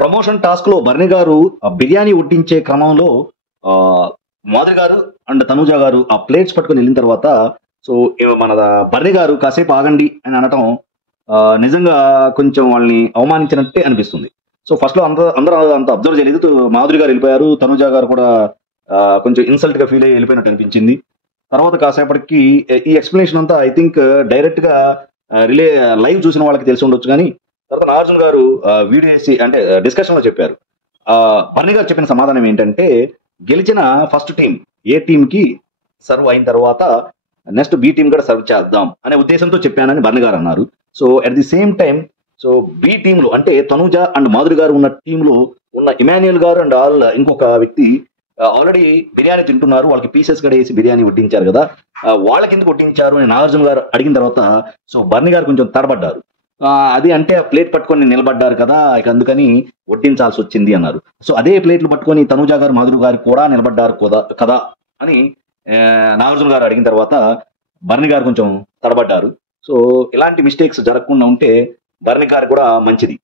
Promotion task లో బర్ని గారు ఆ బిర్యానీ వడ్డించే క్రమంలో ఆ మాధురి గారు అండ్ తనూజ గారు ఆ ప్లేట్స్ పట్టుకొని వెళ్ళిన తర్వాత సో మన బర్ని గారు కాసేపు ఆగండి అని అనటం నిజంగా కొంచెం వాళ్ళని అవమానించినట్టే అనిపిస్తుంది. సో ఫస్ట్ లో అందరూ అంత అబ్జర్వ్ చేయలేదు. మాధురి గారు వెళ్ళిపోయారు, తనూజ గారు కూడా కొంచెం ఇన్సల్ట్ గా ఫీల్ అయ్యి వెళ్ళిపోయినట్టు అనిపించింది. తర్వాత కాసేపటికి ఈ ఎక్స్ప్లెనేషన్ అంతా ఐ థింక్ డైరెక్ట్ గా రిలే లైవ్ చూసిన వాళ్ళకి తెలిసి ఉండొచ్చు కానీ తర్వాత నాగార్జున గారు వీడియో వేసి అంటే డిస్కషన్ లో చెప్పారు. బర్ని గారు చెప్పిన సమాధానం ఏంటంటే గెలిచిన ఫస్ట్ టీం ఏ టీం కి సర్వ్ అయిన తర్వాత నెక్స్ట్ బి టీం కూడా సర్వ్ చేద్దాం అనే ఉద్దేశంతో చెప్పానని బర్ని గారు అన్నారు. So at the same time so B టీంలో అంటే తనుజ అండ్ మాధురి గారు ఉన్న టీంలో ఉన్న ఇమాన్యుయల్ గారు అండ్ ఇంకొక వ్యక్తి ఆల్రెడీ బిర్యానీ తింటున్నారు, వాళ్ళకి పీసెస్ కూడా వేసి బిర్యానీ వడ్డించారు కదా, వాళ్ళకి ఎందుకు వడ్డించారు అని నాగార్జున గారు అడిగిన తర్వాత సో బర్ని గారు కొంచెం తడబడ్డారు. అది అంటే ఆ ప్లేట్ పట్టుకొని నిలబడ్డారు కదా, ఇక అందుకని వడ్డించాల్సి వచ్చింది అన్నారు. సో అదే ప్లేట్లు పట్టుకొని తనుజ గారు మాధురి గారు కూడా నిలబడ్డారు కదా అని నాగార్జున గారు అడిగిన తర్వాత బర్ని గారు కొంచెం తడబడ్డారు. సో ఇలాంటి మిస్టేక్స్ జరగకుండా ఉంటే బర్ని గారు కూడా మంచిది.